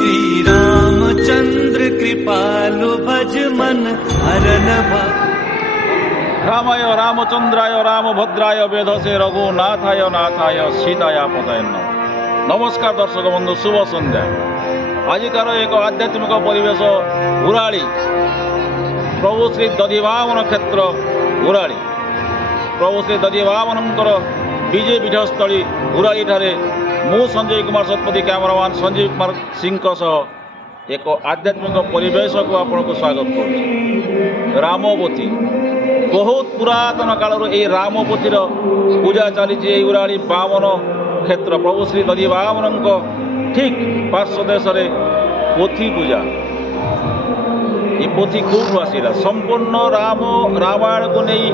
श्री रामचंद्र कृपालु भज मन हरन रामाय रामचंद्राय रामभद्राय वेधसे रघुनाथाय नाथाय सीताय पदाय नमस्कार दर्शक बंधु शुभ संध्या। आजिकार एक आध्यात्मिक परिवेश उराड़ी प्रभु श्री दधिवामन क्षेत्र उराड़ी प्रभु श्री दधिवामनंकर विजय पीठस्थली उराड़ी ठारे मु संजय कुमार शतपथी कैमरामैन संजीव कुमार सिंह सह एक आध्यात्मिक परिवेश को आपको स्वागत कर। रामपथी बहुत पुरातन कालर ये रामपथीर पूजा चली उराड़ी बामन क्षेत्र प्रभु श्री दधिवामन ठीक पार्श्व देश पोथी पूजा। ये पोथी कौटू आसला संपूर्ण रामायण को नहीं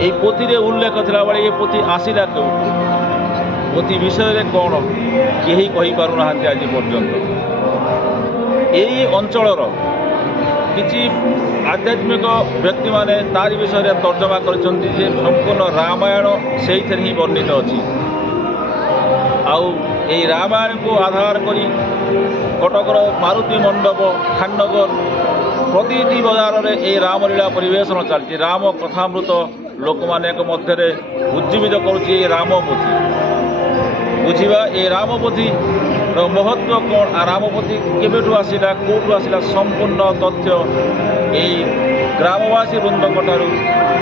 ये पोथी उल्लेख था बेले ये पोथी आसला कौटू पोथी विषय कौन कहीं कहीपर ना आज पर्यंत यही अंचलर किसी आध्यात्मिक व्यक्ति माने तारी विषय तर्जमा कर संपूर्ण रामायण से ही वर्णित अच्छी आउ यही रामायण को आधार करी कटकर मारुति मंडप खाननगर प्रति बजार में ये रामलीला परिवेशन चलती राम कथामृत लोक मान मध्य उज्जीवित करुच्ची रामपथी बुझा ये रामपथी महत्व कौन रामपथी केबेठू आसला कौटू आसला संपूर्ण तथ्य यही ग्रामवासी वृंद ठार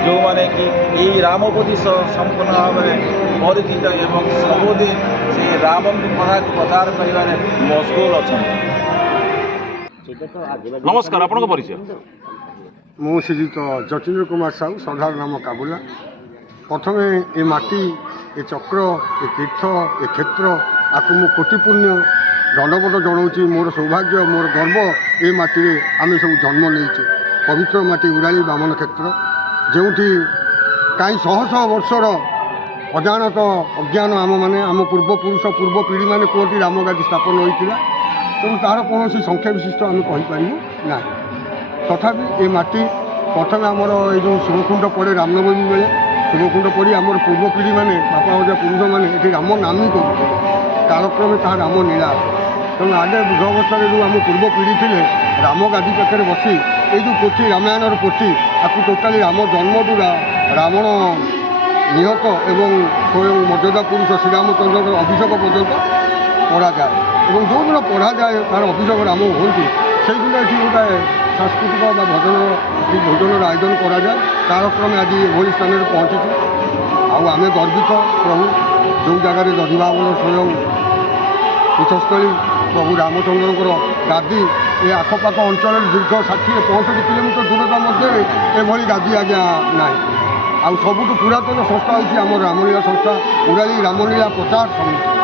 जो माने कि यही रामपथी संपूर्ण भाव में परिचित एवं सबुदिन से राम कथा को प्रचार कर मशगुल अच्छा। नमस्कार आपन परिचय मु श्रीजुत जतीन्द्र कुमार साहू सरदार नाम काबुला। प्रथम ये माटी ये चक्र ये तीर्थ ये क्षेत्र आपको मु कोटि पुण्य दंडबत जनाऊँगी। मोर सौभाग्य मोर गर्व ये माटी आम सब जन्म नहीं पवित्र माटी उराली बामन क्षेत्र जो कहीं शह शह वर्षर अजाणत अज्ञान आम मैंने आम पूर्वपुरुष पूर्व पीढ़ी मैंने कहती रामगादी स्थापन होता तेणु तार कौन संख्या विशिष्ट आम कहीपर ना तथापि ये माटी प्रथम आमर ये शिवकुंड पड़े रामनवमी बेले शिवकुंड पड़ी आमर पूर्व पीढ़ी मैंने बापा भजा पुरुष मैंने ये राम नामी करुते कालक्रमे ताहा राम नीला तेणु आगे बुध अवस्था जो आम पूर्व पीढ़ी थे राम गादी पाखे बसी ये जो पोथी रामायण पोथी आपको टोटाली राम जन्मटू रावण निहत एवं स्वयं मर्यादा पुरुष श्रीरामचंद्र अभिषेक पर्यंत पढ़ा जाए और जो दिन पढ़ा जाए तार अभिषेक राम हमें से दिन ये गोटे सांस्कृतिक भोजन आयोजन कराए कालक्रमे आज एभली स्थान में पहुँची आम गर्वित प्रभु जो जगार दधिवामन स्वयं पीठस्थली प्रभु रामचंद्र गादी ये आखपाख अंचल दीर्घ 60-65 किलोमीटर दूरता मध्य एभली गादी आज्ञा ना आउ सबुठ पुरातन संस्था होम रामलीला संस्था उराली रामलीला प्रचार समिति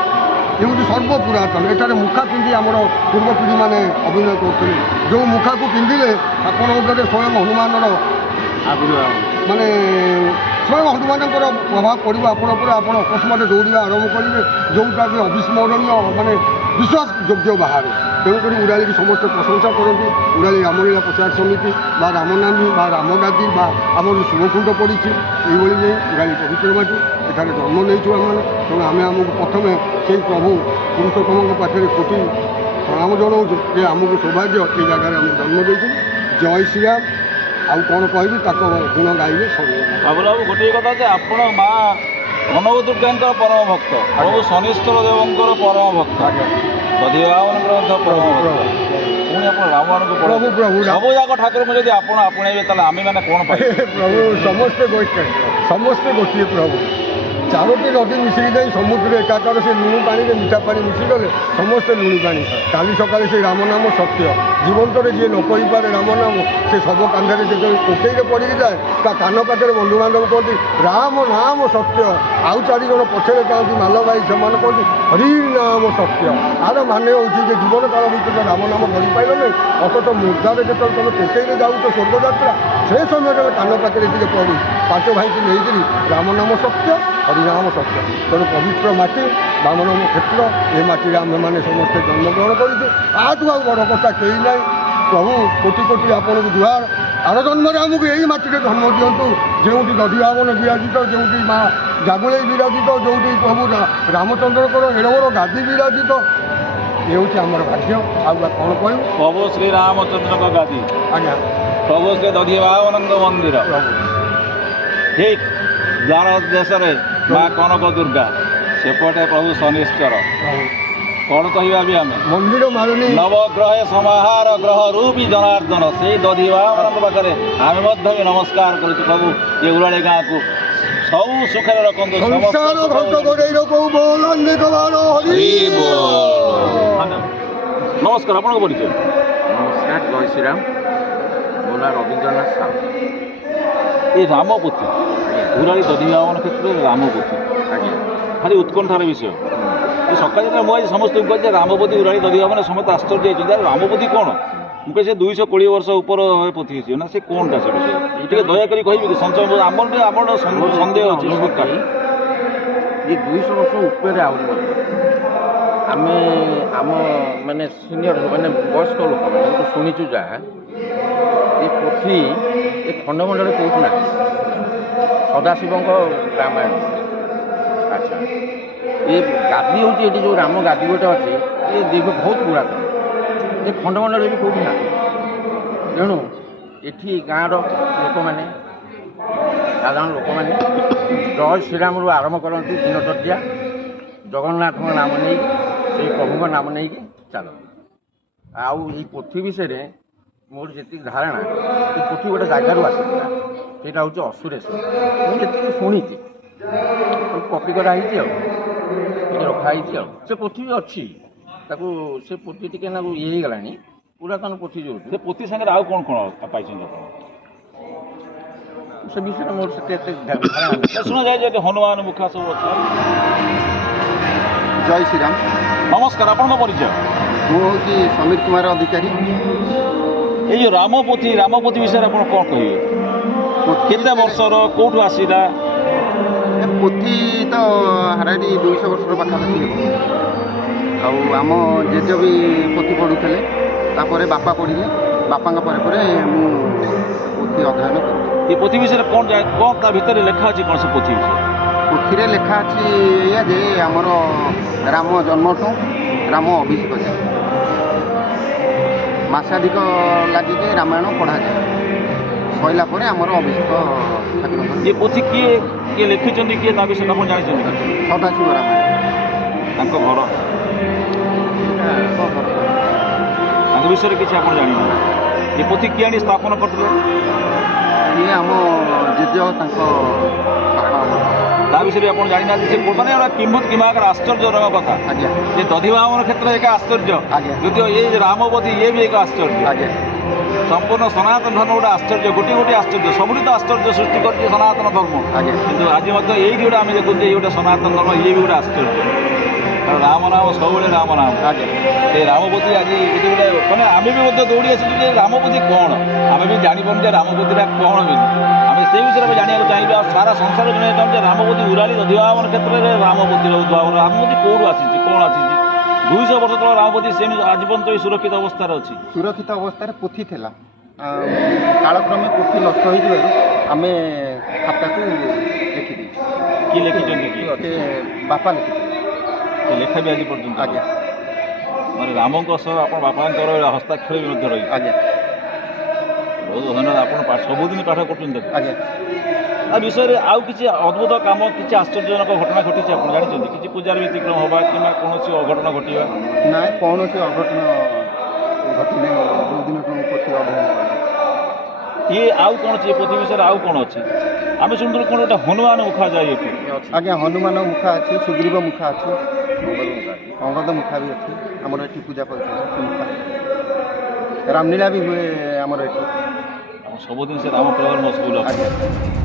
ये हूँ सर्वपुरातन एठार मुखा पिंधि आमर पूर्व पीढ़ी मैंने अभिनय करते जो मुखा को पिंधिले आपण स्वयं हनुमान माने स्वयं हनुमान प्रभाव पड़ो आपण अकस्मात दौड़ा आरंभ करेंगे जोटा कि अविस्मरणीय माने विश्वास योग्य बाहर तेणुक उराली की समस्त प्रशंसा करती उराली रामलीला प्रचार समिति बा रामनामी बा रामगादी बा आम शिवकुंड पड़ी ये उराली पवित्र माटी एठार जन्म नहीं आम मैंने तेणु आम आमको प्रथम से प्रभु पुरुषोत्तम पाखे कोटि प्रणाम जनाऊँ जे आमको सौभाग्य ये जगह आम जन्म देती। जय श्रीराम आउ कौन कहबी ताको गुण गाइबे सब बाबुल बाबू गोटे कथा आपण माँ मनव दुर्गा परम भक्त प्रभु शनिश्चर देवंकर परम भक्त दधिवामन परम भक्त पुणी आप रावण को प्रभु प्रभु सब जाक ठाकुर में जब आप आपणे आम मैंने कौन पाए प्रभु समस्ते गोटे प्रभु चारोटी नदी मिसिक जाए समुद्र एकाकार से लुणु पानी मीठा पानी मिसिगले समस्ते लुणी पानी काली सकाले से राम नाम सत्य जीवंत जी न कहीपे राम नाम से सब कांधे जो कोटे पड़ी जाए ता कान पाखे बंधु बांधव कहते राम नाम सत्य आउ 4 जन पछे था माल भाई से कहते हरि नाम सत्य आर मान हो जीवन काल भर राम नाम धरी पाइल नहीं अथच मुद्दारे जो तुम कोटे जाऊँ स्वर्ग यात्रा से समय कान पाखे टे पढ़ू 5 भाई की नहीं राम नाम सत्य हरिनाम सत्य तेणु पवित्र माटी बामन क्षेत्र ये माटी आम मैंने समस्ते जन्मग्रहण करूँ आठू आ बड़ कथा कहीं ना प्रभु कोटि कोटि आपन को जुहार आर जन्म आमको यही माटी जन्म दिंतु जो दधिवामन विराजित जो माँ जागुले विराजित जो प्रभु रामचंद्र एड़ बड़ गादी विराजित ଏ ହେଉଛି ଆମର ଭାଗ୍ୟ। ଆଉ ବା କ'ଣ କହିବୁ? ପ୍ରଭୁ ଶ୍ରୀରାମଚନ୍ଦ୍ରଙ୍କ ଗାଦି, ଆଜ୍ଞା ପ୍ରଭୁ ଶ୍ରୀ ଦଧିବାବନଙ୍କ ମନ୍ଦିର, ପ୍ରଭୁ ଠିକ୍ ଦ୍ୱାର ଦେଶରେ ମା କନକ ଦୁର୍ଗା, ସେପଟେ ପ୍ରଭୁ ଶନିଶ୍ଚର। ପ୍ରଭୁ କ'ଣ କହିବା ବି ଆମେ? ମନ୍ଦିର ମାଳିନୀ ନବଗ୍ରହେ ସମାହାର ଗ୍ରହ ରୂପୀ ଜନାର୍ଦ୍ଦନ, ସେଇ ଦଧିବାବନଙ୍କ ପାଖରେ ଆମେ ମଧ୍ୟ ବି ନମସ୍କାର କରୁଛୁ। ପ୍ରଭୁ ଏ ଉରାଳି ଗାଁକୁ ସବୁ ସୁଖରେ ରଖନ୍ତୁ। ସଂସାର ଘଣ୍ଟ ଗୋଡ଼େଇ ରଖୁ ବୋଲ ଅନେକ ବାର ହରି ବୋଲ। ନମସ୍କାର, ଆପଣଙ୍କ ପରିଚୟ? ନମସ୍କାର, ଜୟ ଶ୍ରୀରାମ। ମୋ ନାଁ ରବୀନ୍ଦ୍ରନାଥ ସାହୁ। ଏ ରାମପୋଥି, ଉରାଳି ଦଧିବାବନ କ୍ଷେତ୍ରରେ ରାମପୋଥି ଆଜ୍ଞା ଭାରି ଉତ୍କଣ୍ଠାର ବିଷୟ। ଯେ ସକାଳେ ଯେତେବେଳେ ମୁଁ ଆଜି ସମସ୍ତଙ୍କୁ କହିଛି ଯେ ରାମପୋଥି ଉରାଳି ଦଧିବାବନ ସମସ୍ତେ ଆଶ୍ଚର୍ଯ୍ୟ ହେଇଛନ୍ତି, ଆରେ ରାମପୋଥି କ'ଣ? ମୁଁ କହି ସେ 220 ବର୍ଷ ଉପର ପୋଥି ହେଇଛି ନା, ସେ କ'ଣଟା ସେ ବିଷୟ ଟିକେ ଦୟାକରି କହିବି କି? ସଞ୍ଚୟ ଆମର ସନ୍ଦେହ ଅଛି। ଇଏ 200 ବର୍ଷ ଉପରେ ଆହୁରି ମଧ୍ୟ ଆମେ ଆମ ମାନେ ସିନିୟର ମାନେ ବୟସ୍କ ଲୋକମାନଙ୍କୁ ଶୁଣିଛୁ ଯାହା, ଏ ପୋଥି ଏ ଖଣ୍ଡମଣ୍ଡଳରେ କେଉଁଠି ନାହିଁ, ସଦାଶିବଙ୍କ ରାମାୟଣ। ଆଚ୍ଛା, ଏ ଗାଦି ହେଉଛି ଏଠି ଯେଉଁ ରାମ ଗାଦି ଗୋଟେ ଅଛି, ଏ ଦୀର୍ଘ ବହୁତ ପୁରାତନ, ଏ ଖଣ୍ଡମଣ୍ଡଳରେ ବି କେଉଁଠି ନାହିଁ। ତେଣୁ ଏଠି ଗାଁର ଲୋକମାନେ, ସାଧାରଣ ଲୋକମାନେ ଜୟ ଶ୍ରୀରାମରୁ ଆରମ୍ଭ କରନ୍ତି ଦିନଚର୍ଯ୍ୟା, ଜଗନ୍ନାଥଙ୍କ ନାମ ନେଇକି, ସେଇ ପ୍ରଭୁଙ୍କ ନାମ ନେଇକି ଚାଲନ୍ତି। ଆଉ ଏଇ ପୋଥି ବିଷୟରେ ମୋର ଯେତିକି ଧାରଣା, ଏ ପୋଥି ଗୋଟେ ଜାଗାରୁ ଆସିଥିଲା, ସେଇଟା ହେଉଛି ଅସୁରେଶ୍ୱର। ମୁଁ ଯେତିକି ଶୁଣିଛି କପି କରାହେଇଛି, ଆଉ ଟିକେ ରଖାହେଇଛି। ଆଉ ସେ ପୋଥି ବି ଅଛି, ତାକୁ ସେ ପୋଥି ଟିକେ ନାକୁ ଇଏ ହେଇଗଲାଣି, ପୁରାତନ ପୋଥି ଯେଉଁଠି। ସେ ପୋଥି ସାଙ୍ଗରେ ଆଉ କ'ଣ କ'ଣ ପାଇଛନ୍ତି ଆପଣ? ସେ ବିଷୟରେ ମୋର ସେତେ ଏତେ ଧାରଣା ନାହିଁ। ଶୁଣାଯାଏ ଯେ ହନୁମାନ ମୁଖା ସବୁ ଅଛି। ଜୟ ଶ୍ରୀରାମ। ନମସ୍କାର, ଆପଣଙ୍କ ପରିଚୟ? ମୁଁ ହେଉଛି ସମୀର କୁମାର ଅଧିକାରୀ। ଏଇ ଯେଉଁ ରାମପୋଥି ବିଷୟରେ ଆପଣ କ'ଣ କହିବେ? କେତେ ବର୍ଷର, କେଉଁଠୁ ଆସିଲା? ଏ ପୋଥି ତ ହାରାହାରି 200 ବର୍ଷର ପାଖାପାଖି ହେବ। ଆଉ ଆମ ଜେଜ ବି ପୋଥି ପଢ଼ୁଥିଲେ, ତାପରେ ବାପା ପଢ଼ିଲେ, ବାପାଙ୍କ ପରେ ପରେ ମୁଁ ପୋଥି ଅଧ୍ୟୟନ କରୁଛି। ଏ ପୋଥି ବିଷୟରେ କ'ଣ ତା ଭିତରେ ଲେଖା ଅଛି? କ'ଣ ସେ ପୋଥି ବିଷୟରେ? ପୋଥିରେ ଲେଖା ଅଛି ଏଇଆ ଯେ ଆମର ରାମ ଜନ୍ମଠୁ ରାମ ଅଭିଷେକ ଯାଏ ମାସାଧିକ ଲାଗିକି ରାମାୟଣ ପଢ଼ାଯାଏ। ସରିଲା ପରେ ଆମର ଅଭିଷେକ ଠାକୁରଙ୍କର। ଏ ପୋଥି କିଏ ଲେଖିଛନ୍ତି, କିଏ ତା ବିଷୟରେ ଆପଣ ଜାଣିଛନ୍ତି? ସଦାଶିବ ରାମାୟଣ ତାଙ୍କ ଘର, ତାଙ୍କ ବିଷୟରେ କିଛି ଆପଣ ଜାଣିଛନ୍ତି? ଏ ପୋଥି କିଏ ଆଣି ସ୍ଥାପନ କରିଥିଲେ? ସିଏ ଆମ ଜେଜ, ତାଙ୍କ ବାପା। ତା ବିଷୟରେ ଆପଣ ଜାଣିନାହାନ୍ତି? ସେ ମାନେ କିମ୍ବା ଆଶ୍ଚର୍ଯ୍ୟଜନକ କଥା ଆଜ୍ଞା ଯେ ଦଧିବାବନ କ୍ଷେତ୍ରରେ ଏକ ଆଶ୍ଚର୍ଯ୍ୟ, ଆଜ୍ଞା ଯଦିଓ ଏ ରାମପୋଥି ଇଏ ବି ଏକ ଆଶ୍ଚର୍ଯ୍ୟ। ଆଜ୍ଞା ସମ୍ପୂର୍ଣ୍ଣ ସନାତନ ଧର୍ମ ଗୋଟେ ଆଶ୍ଚର୍ଯ୍ୟ, ଗୋଟିଏ ଆଶ୍ଚର୍ଯ୍ୟ। ସବୁଠି ତ ଆଶ୍ଚର୍ଯ୍ୟ ସୃଷ୍ଟି କରିଛି ସନାତନ ଧର୍ମ, ଆଜ୍ଞା କିନ୍ତୁ ଆଜି ମଧ୍ୟ ଏଇଠି ଗୋଟେ ଆମେ ଦେଖୁଛୁ ଏଇ ଗୋଟେ ସନାତନ ଧର୍ମ, ଇଏ ବି ଗୋଟେ ଆଶ୍ଚର୍ଯ୍ୟ। କାରଣ ରାମ ନାମ ସବୁବେଳେ ରାମ ନାମ। ଆଜ୍ଞା ସେ ରାମପୋଥି ଆଜି ଏଠି ଗୋଟେ ମାନେ ଆମେ ବି ମଧ୍ୟ ଦୌଡ଼ି ଆସିଛୁ ଯେ ରାମପୋଥି କ'ଣ, ଆମେ ବି ଜାଣିପାରୁଛୁ ଯେ ରାମପୋଥିଟା କ'ଣ ବୋଲି। ଆମେ ସେଇ ବିଷୟରେ ଆମେ ଜାଣିବାକୁ ଚାହିଁବା। ଆଉ ସାରା ସଂସାର ଜାଣିବାକୁ ଚାହୁଁଛୁ ଯେ ରାମପୋଥି ଉରାଳି ଦଧିବାବନ କ୍ଷେତ୍ରରେ ରାମପୋଥିର ଉଦ୍ଭାବନ, ରାମପୋଥି କେଉଁଠୁ ଆସିଛି, କ'ଣ ଆସିଛି? 200 ବର୍ଷ ତଳ ରାମପୋଥି ସେମିତି ଆଜି ପର୍ଯ୍ୟନ୍ତ ବି ସୁରକ୍ଷିତ ଅବସ୍ଥାରେ ଅଛି। ସୁରକ୍ଷିତ ଅବସ୍ଥାରେ ପୋଥି ଥିଲା। କାଳକ୍ରମେ ପୋଥି ନଷ୍ଟ ହୋଇଯିବାରୁ ଆମେ ଖାତାକୁ ଲେଖିଦେଇଛୁ। କିଏ ଲେଖିଛନ୍ତି? ସେ ବାପା ଲେଖିଥିଲେ। ସେ ଲେଖା ବି ଆଜି ପର୍ଯ୍ୟନ୍ତ। ଆଜ୍ଞା ମାନେ ରାମଙ୍କ ସହ ଆପଣ ବାପାଙ୍କର ହସ୍ତାକ୍ଷର ବି ମଧ୍ୟ ରହିଛି। ଆଜ୍ଞା ବହୁତ ଧନ୍ୟବାଦ। ଆପଣ ସବୁଦିନ ପାଠ କରୁଛନ୍ତି। ଆଜ୍ଞା ତା ବିଷୟରେ ଆଉ କିଛି ଅଦ୍ଭୁତ କାମ, କିଛି ଆଶ୍ଚର୍ଯ୍ୟଜନକ ଘଟଣା ଘଟିଛି ଆପଣ ଜାଣିଛନ୍ତି? କିଛି ପୂଜାର ବ୍ୟତିକ୍ରମ ହେବା କିମ୍ବା କୌଣସି ଅଘଟଣ ଘଟିବା? ନାଇଁ, କୌଣସି ଅଘଟଣ ଘଟିନାହିଁ ଯେଉଁଦିନଠୁ ପୋଥି ଅଧ୍ୟୟନ କଲି। ଇଏ ଆଉ କ'ଣ ଅଛି? ଏ ପୋଥି ବିଷୟରେ ଆଉ କ'ଣ ଅଛି? ଆମେ ଶୁଣିଥିଲୁ କ'ଣ ଗୋଟେ ହନୁମାନ ମୁଖା ଯାଏ ଏଠି। ଆଜ୍ଞା, ହନୁମାନ ମୁଖା ଅଛି, ସୁଗ୍ରୀବ ମୁଖା ଅଛି, ଅଙ୍ଗଦ ମୁଖା ବି ଅଛି। ଆମର ଏଠି ପୂଜା କରୁଛନ୍ତି ମୁଖା। ରାମଲୀଳା ବି ହୁଏ ଆମର ଏଠି। ସବୁଦିନ ସେ ରାମ ପରିବାର ମସଗୁଲ ଅଛି।